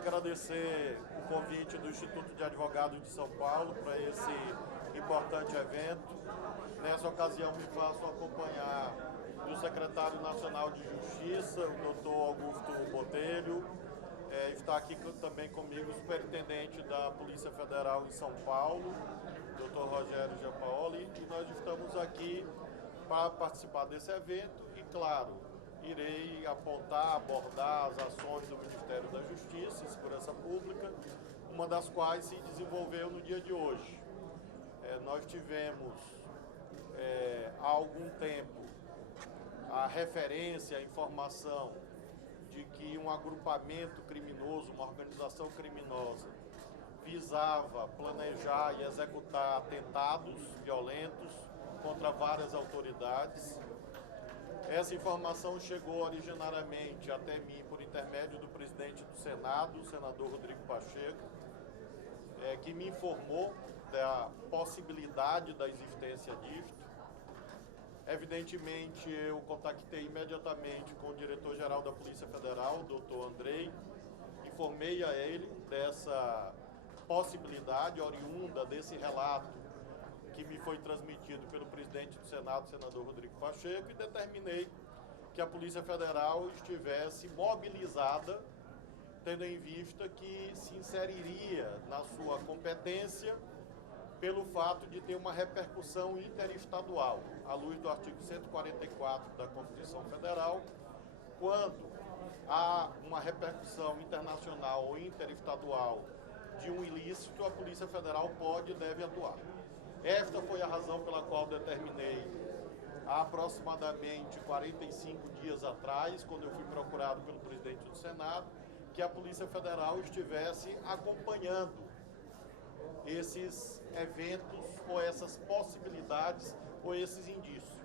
agradecer o convite do Instituto de Advogados de São Paulo para esse importante evento. Nessa ocasião me faço acompanhar do secretário nacional de Justiça, o doutor Augusto Botelho. Está aqui também comigo o superintendente da Polícia Federal em São Paulo, doutor Rogério Giampaoli, e nós estamos aqui para participar desse evento e, claro, irei abordar as ações do Ministério da Justiça e Segurança Pública, uma das quais se desenvolveu no dia de hoje. Nós tivemos, há algum tempo, a referência, a informação de que um agrupamento criminoso, uma organização criminosa, visava planejar e executar atentados violentos contra várias autoridades. Essa informação chegou originariamente até mim por intermédio do presidente do Senado, o senador Rodrigo Pacheco, que me informou da possibilidade da existência disto. Evidentemente, eu contactei imediatamente com o diretor-geral da Polícia Federal, o doutor Andrei, informei a ele dessa possibilidade oriunda desse relato que me foi transmitido pelo presidente do Senado, o senador Rodrigo Pacheco, e determinei que a Polícia Federal estivesse mobilizada, tendo em vista que se inseriria na sua competência pelo fato de ter uma repercussão interestadual, à luz do artigo 144 da Constituição Federal, quando há uma repercussão internacional ou interestadual de um ilícito, a Polícia Federal pode e deve atuar. Esta foi a razão pela qual determinei, há aproximadamente 45 dias atrás, quando eu fui procurado pelo presidente do Senado, que a Polícia Federal estivesse acompanhando esses eventos ou essas possibilidades ou esses indícios.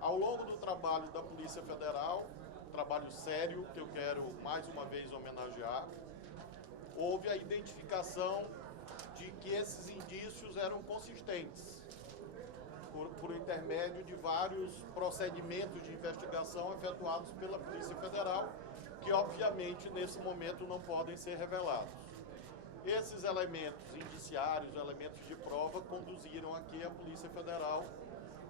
Ao longo do trabalho da Polícia Federal, trabalho sério que eu quero mais uma vez homenagear, houve a identificação de que esses indícios eram consistentes por intermédio de vários procedimentos de investigação efetuados pela Polícia Federal, que obviamente nesse momento não podem ser revelados. Esses elementos indiciários, elementos de prova, conduziram a que a Polícia Federal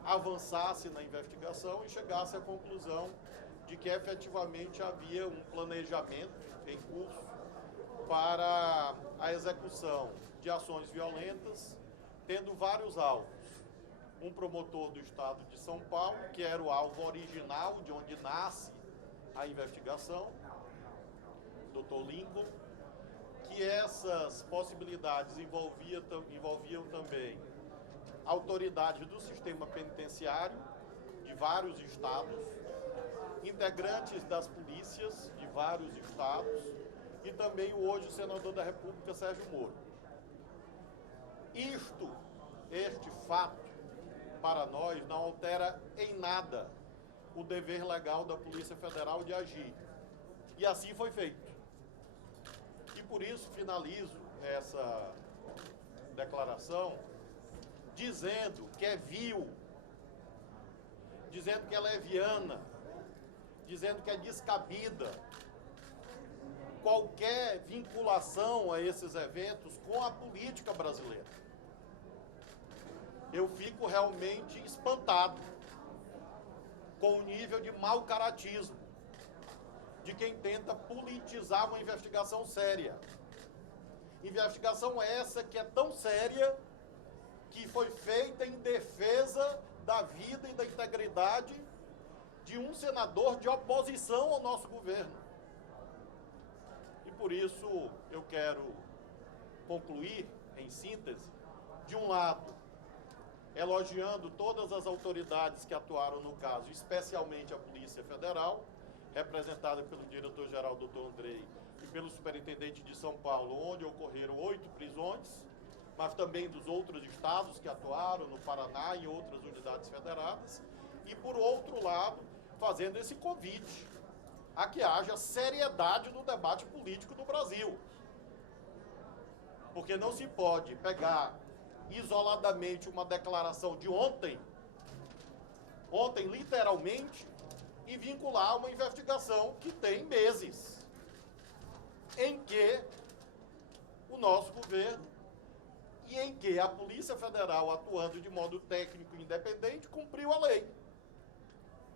avançasse na investigação e chegasse à conclusão de que efetivamente havia um planejamento em curso para a execução de ações violentas, tendo vários alvos. Um promotor do estado de São Paulo, que era o alvo original de onde nasce a investigação, Dr. Lincoln, que essas possibilidades envolviam também autoridades do sistema penitenciário de vários estados, integrantes das polícias de vários estados e também o hoje senador da República, Sérgio Moro. Este fato, para nós, não altera em nada o dever legal da Polícia Federal de agir. E assim foi feito. E por isso finalizo essa declaração dizendo que é vil, dizendo que é leviana, dizendo que é descabida qualquer vinculação a esses eventos com a política brasileira. Eu fico realmente espantado com o nível de mau caratismo de quem tenta politizar uma investigação séria. Investigação essa que é tão séria que foi feita em defesa da vida e da integridade de um senador de oposição ao nosso governo. E por isso eu quero concluir, em síntese, de um lado, elogiando todas as autoridades que atuaram no caso, especialmente a Polícia Federal, representada pelo diretor-geral Dr. Andrei e pelo superintendente de São Paulo, onde ocorreram 8 prisões, mas também dos outros estados que atuaram, no Paraná e em outras unidades federadas, e por outro lado, fazendo esse convite a que haja seriedade no debate político do Brasil. Porque não se pode pegar isoladamente uma declaração de ontem literalmente, e vincular uma investigação que tem meses. em que o nosso governo e em que a Polícia Federal, atuando de modo técnico e independente, cumpriu a lei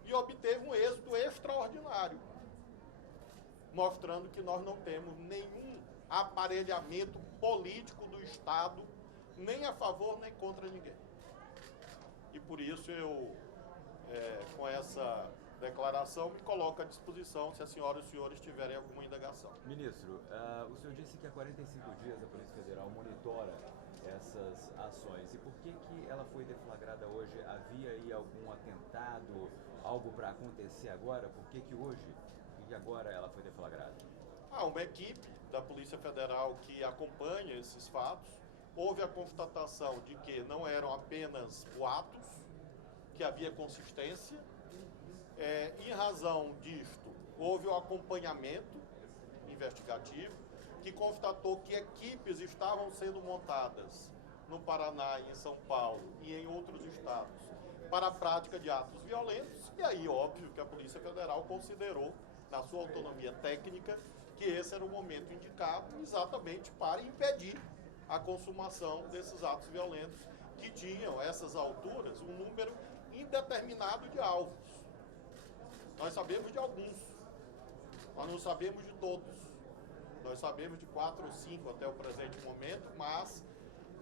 e obteve um êxito extraordinário, mostrando que nós não temos nenhum aparelhamento político do Estado, nem a favor nem contra ninguém. E por isso eu, com essa declaração, me coloco à disposição se a senhora e os senhores tiverem alguma indagação. Ministro, o senhor disse que há 45 dias a Polícia Federal monitora essas ações. E por que ela foi deflagrada hoje? Havia aí algum atentado, algo para acontecer agora? Por que hoje e agora ela foi deflagrada? Há uma equipe da Polícia Federal que acompanha esses fatos. Houve a constatação de que não eram apenas boatos, que havia consistência. Em razão disto, houve o acompanhamento investigativo, que constatou que equipes estavam sendo montadas no Paraná, em São Paulo e em outros estados para a prática de atos violentos. E aí, óbvio, que a Polícia Federal considerou, na sua autonomia técnica, que esse era o momento indicado exatamente para impedir a consumação desses atos violentos que tinham, a essas alturas, um número indeterminado de alvos. Nós sabemos de alguns, nós não sabemos de todos. Nós sabemos de 4 ou 5 até o presente momento, mas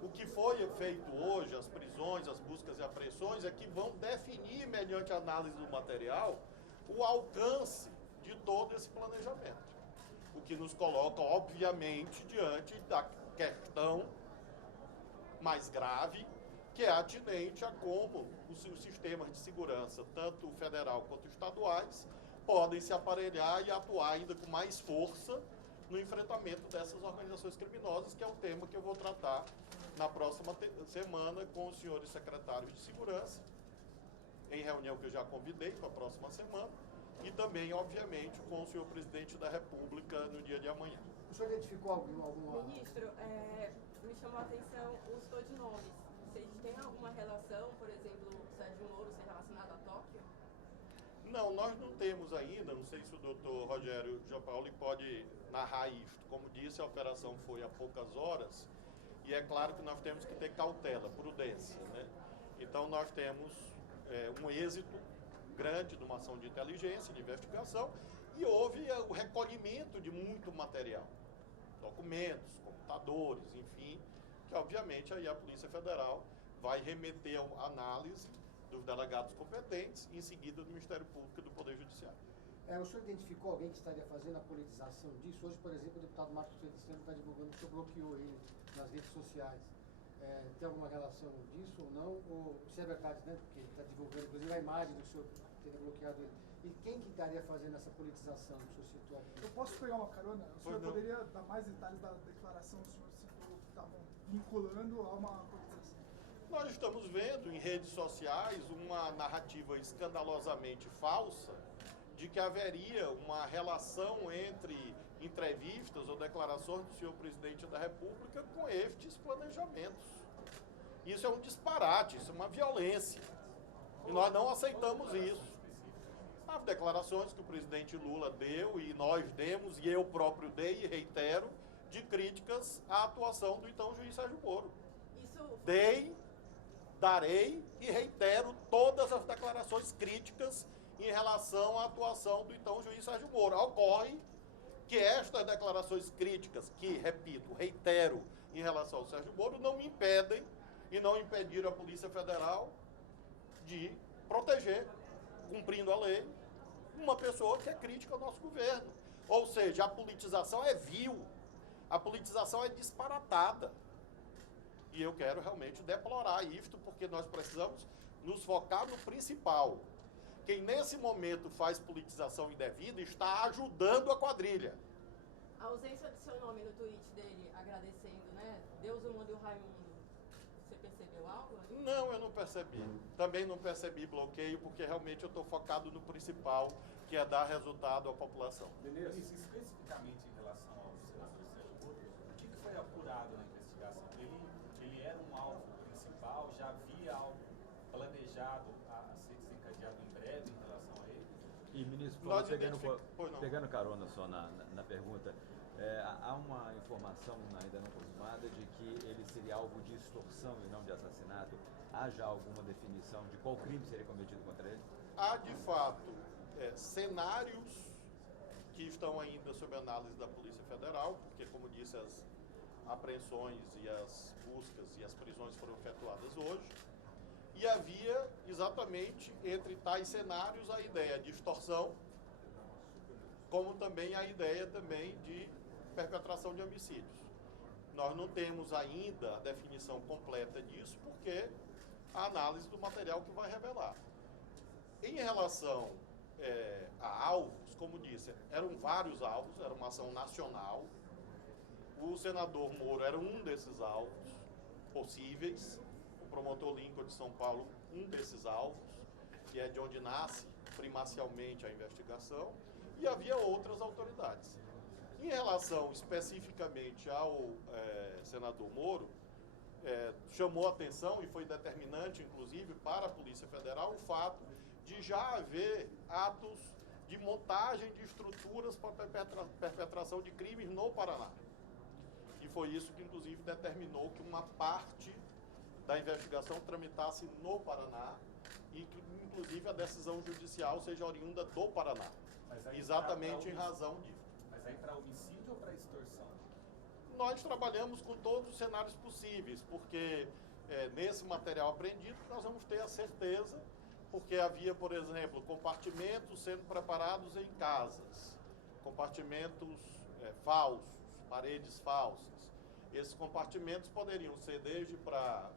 o que foi feito hoje, as prisões, as buscas e apreensões, é que vão definir, mediante a análise do material, o alcance de todo esse planejamento. O que nos coloca, obviamente, diante da questão mais grave, que é atinente a como os sistemas de segurança, tanto federal quanto estaduais, podem se aparelhar e atuar ainda com mais força no enfrentamento dessas organizações criminosas, que é um tema que eu vou tratar na próxima semana com os senhores secretários de segurança, em reunião que eu já convidei para a próxima semana, e também, obviamente, com o senhor presidente da República no dia de amanhã. O senhor identificou alguma... Ministro, me chamou a atenção os codinomes. Vocês têm alguma relação, por exemplo, o Sérgio Moro ser relacionado a Tóquio? Não, nós não temos ainda, não sei se o doutor Rogério Giampaoli pode narrar isto. Como disse, a operação foi há poucas horas e é claro que nós temos que ter cautela, prudência, né? Então nós temos um êxito grande de uma ação de inteligência, de investigação, e houve o recolhimento de muito material, documentos, computadores, enfim, que obviamente aí a Polícia Federal vai remeter a análise dos delegados competentes e em seguida do Ministério Público e do Poder Judiciário. O senhor identificou alguém que estaria fazendo a politização disso? Hoje, por exemplo, o deputado Marcos Feliciano está divulgando que o senhor bloqueou ele nas redes sociais. Tem alguma relação disso ou não? Ou se é verdade, né? Porque ele está divulgando, inclusive, a imagem do senhor tendo bloqueado ele. E quem que estaria fazendo essa politização que o senhor citou aqui? Eu posso pegar uma carona? O senhor poderia dar mais detalhes da declaração que o senhor citou que estavam vinculando a uma politização? Nós estamos vendo em redes sociais uma narrativa escandalosamente falsa de que haveria uma relação entre entrevistas ou declarações do senhor presidente da República com estes planejamentos. Isso é um disparate, isso é uma violência. E nós não aceitamos isso. As declarações que o presidente Lula deu e nós demos, e eu próprio dei e reitero, de críticas à atuação do então juiz Sérgio Moro. Darei e reitero todas as declarações críticas em relação à atuação do então juiz Sérgio Moro. Ocorre que estas declarações críticas, que, repito, reitero em relação ao Sérgio Moro, não me impedem e não impediram a Polícia Federal de proteger, cumprindo a lei, uma pessoa que é crítica ao nosso governo. Ou seja, a politização é vil, a politização é disparatada. E eu quero realmente deplorar isto, porque nós precisamos nos focar no principal. Quem nesse momento faz politização indevida está ajudando a quadrilha. A ausência do seu nome no tweet dele, agradecendo, né? Deus, o mundo e o Raimundo. Você percebeu algo? Não, eu não percebi. Também não percebi bloqueio, porque realmente eu estou focado no principal, que é dar resultado à população. Beleza. Especificamente em relação ao senador Sérgio Moro, o que foi apurado na investigação? Ele era um alvo principal, já havia algo planejado a ser desencadeado em breve em relação a ele? E, ministro, Nós pegando carona só na pergunta, Há uma informação ainda não confirmada de que ele seria alvo de extorsão e não de assassinato. Há já alguma definição de qual crime seria cometido contra ele? Há, de fato, cenários que estão ainda sob análise da Polícia Federal, porque, como disse, as apreensões e as buscas e as prisões foram efetuadas hoje. E havia, exatamente, entre tais cenários, a ideia de extorsão, como também a ideia também de perpetração de homicídios. Nós não temos ainda a definição completa disso, porque a análise do material que vai revelar. Em relação a alvos, como disse, eram vários alvos, era uma ação nacional. O senador Moro era um desses alvos possíveis, o promotor Lincoln de São Paulo, um desses alvos, que é de onde nasce primacialmente a investigação, e havia outras autoridades. Em relação especificamente ao senador Moro, chamou a atenção e foi determinante, inclusive, para a Polícia Federal o fato de já haver atos de montagem de estruturas para perpetração de crimes no Paraná. E foi isso que, inclusive, determinou que uma parte da investigação tramitasse no Paraná e que, inclusive, a decisão judicial seja oriunda do Paraná. Exatamente em razão disso. Mas aí para homicídio ou para extorsão? Nós trabalhamos com todos os cenários possíveis, porque nesse material apreendido nós vamos ter a certeza, porque havia, por exemplo, compartimentos sendo preparados em casas, compartimentos falsos, paredes falsas. Esses compartimentos poderiam ser desde para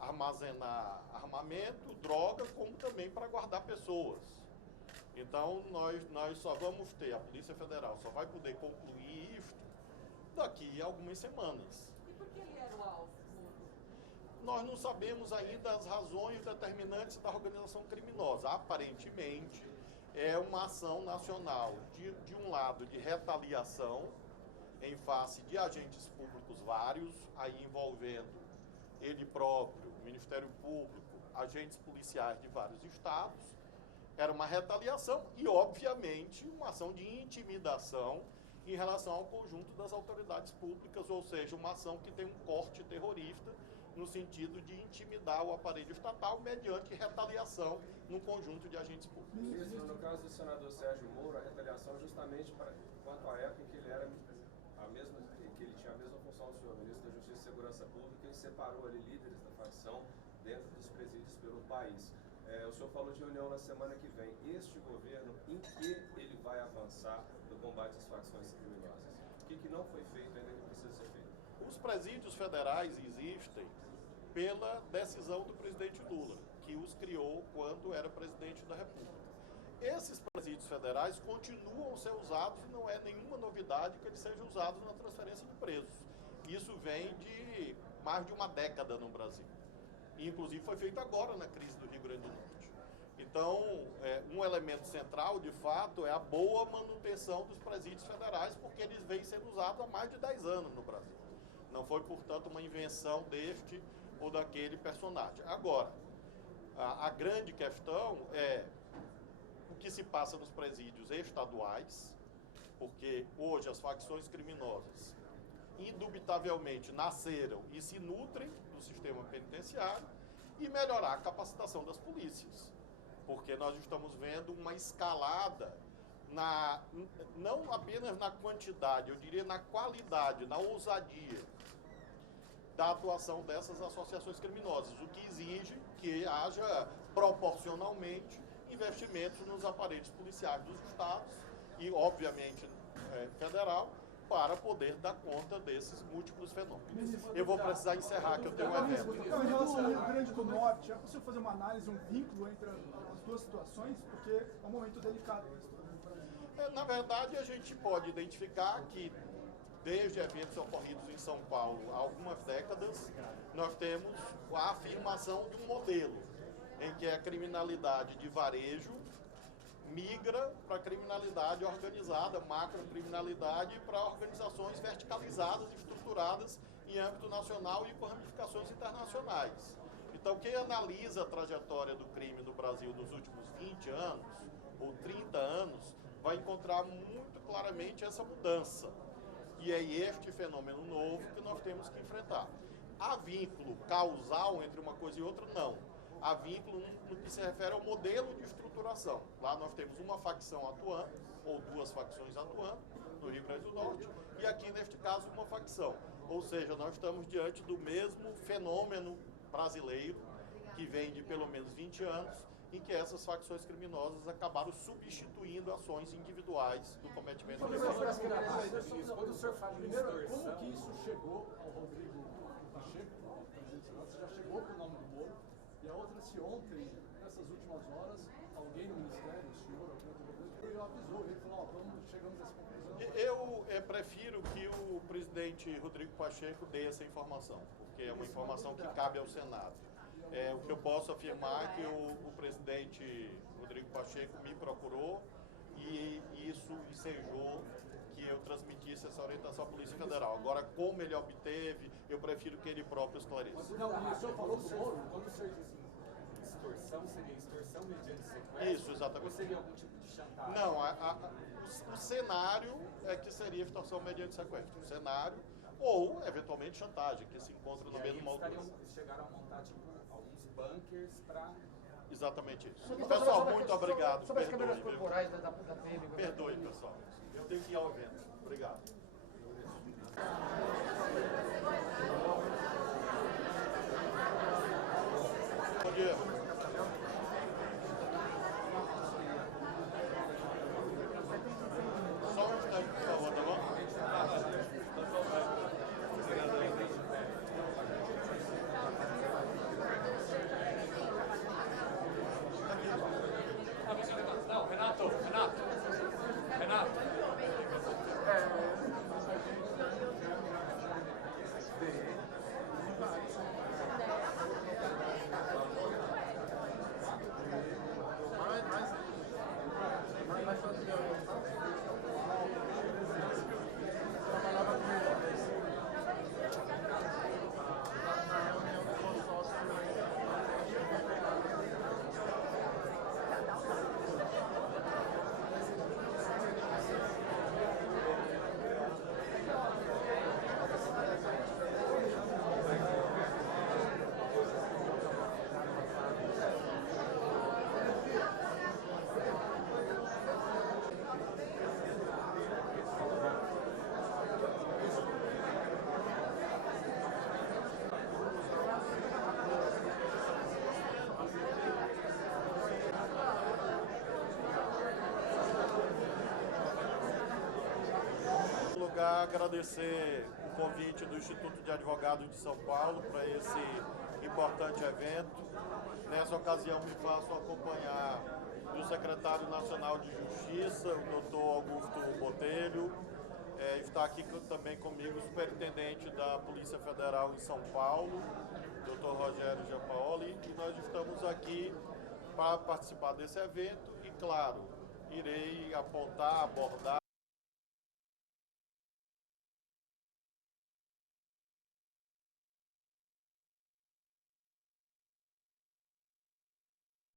armazenar armamento, droga, como também para guardar pessoas. Então, nós só vamos ter, a Polícia Federal só vai poder concluir isto daqui a algumas semanas. E por que ele era o alvo? Nós não sabemos ainda as razões determinantes da organização criminosa. Aparentemente, é uma ação nacional, de um lado, de retaliação em face de agentes públicos vários, aí envolvendo ele próprio, o Ministério Público, agentes policiais de vários estados. Era uma retaliação e, obviamente, uma ação de intimidação em relação ao conjunto das autoridades públicas, ou seja, uma ação que tem um corte terrorista no sentido de intimidar o aparelho estatal mediante retaliação no conjunto de agentes públicos. Ministro, no caso do senador Sérgio Moro, a retaliação justamente quanto à época em que ele era que ele tinha a mesma função do senhor, ministro da Justiça e Segurança Pública, e separou ali líderes da facção dentro dos presídios pelo país. O senhor falou de reunião na semana que vem. Este governo, em que ele vai avançar no combate às facções criminosas? O que não foi feito ainda que precisa ser feito? Os presídios federais existem pela decisão do presidente Lula, que os criou quando era presidente da República. Esses presídios federais continuam a ser usados e não é nenhuma novidade que eles sejam usados na transferência de presos. Isso vem de mais de uma década no Brasil. E, inclusive, foi feito agora na crise do Rio Grande do Norte. Então, um elemento central, de fato, é a boa manutenção dos presídios federais, porque eles vêm sendo usados há mais de 10 anos no Brasil. Não foi, portanto, uma invenção deste ou daquele personagem. Agora, a grande questão é o que se passa nos presídios estaduais, porque hoje as facções criminosas indubitavelmente nasceram e se nutrem do sistema penitenciário, e melhorar a capacitação das polícias, porque nós estamos vendo uma escalada não apenas na quantidade, eu diria na qualidade, na ousadia da atuação dessas associações criminosas, o que exige que haja proporcionalmente investimentos nos aparelhos policiais dos estados e, obviamente, federal, para poder dar conta desses múltiplos fenômenos. Eu vou precisar encerrar, que eu tenho um evento. Em relação ao Rio Grande do Norte, é possível fazer uma análise, um vínculo entre as duas situações? Porque é um momento delicado isso. Na verdade, a gente pode identificar que, desde eventos ocorridos em São Paulo há algumas décadas, nós temos a afirmação de um modelo em que a criminalidade de varejo migra para a criminalidade organizada, macrocriminalidade, para organizações verticalizadas, estruturadas em âmbito nacional e com ramificações internacionais. Então, quem analisa a trajetória do crime no Brasil nos últimos 20 anos ou 30 anos, vai encontrar muito claramente essa mudança. E é este fenômeno novo que nós temos que enfrentar. Há vínculo causal entre uma coisa e outra? Não. Há vínculo no que se refere ao modelo de estruturação. Lá nós temos uma facção atuando, ou duas facções atuando, no Rio Grande do Norte, e aqui, neste caso, uma facção. Ou seja, nós estamos diante do mesmo fenômeno brasileiro, que vem de pelo menos 20 anos, em que essas facções criminosas acabaram substituindo ações individuais do cometimento de crimes. Quando o senhor fala em Primeiro, como extorsão, que isso chegou ao Rodrigo Pacheco, ao presidente do Senado? Você já chegou com o nome do Moro? E a outra, se ontem, nessas últimas horas, alguém no Ministério, o senhor, alguém do governo, avisou ele, falou, chegamos a essa conclusão. Eu prefiro que o presidente Rodrigo Pacheco dê essa informação, porque é uma informação que cabe ao Senado. O que eu posso afirmar é que o presidente Rodrigo Pacheco me procurou e isso ensejou que eu transmitisse essa orientação à Polícia Federal. Agora, como ele obteve, eu prefiro que ele próprio esclareça. Não, o senhor falou do Moro? quando o senhor diz extorsão, seria extorsão mediante sequestro? Isso, exatamente. Ou seria algum tipo de chantagem? Não, o cenário é que seria extorsão mediante sequestro. O cenário, ou, eventualmente, chantagem, que se encontra no mesmo altura. Eles chegaram a montar, tipo, alguns bunkers para... Exatamente isso. Sobre- Pessoal, sobre- muito sobre- obrigado. Sobre as Perdoe, câmeras viu? corporais da PM. Perdoe, pessoal. Eu tenho que ir ao evento. Obrigado. Bom dia. Só um instante, por favor, tá bom? Não, Renato. Agradecer o convite do Instituto de Advogados de São Paulo para esse importante evento. Nessa ocasião me faço acompanhar do secretário nacional de Justiça, o doutor Augusto Botelho. Está aqui também comigo o superintendente da Polícia Federal em São Paulo, doutor Rogério Giampaoli, e nós estamos aqui para participar desse evento e, claro, irei apontar, abordar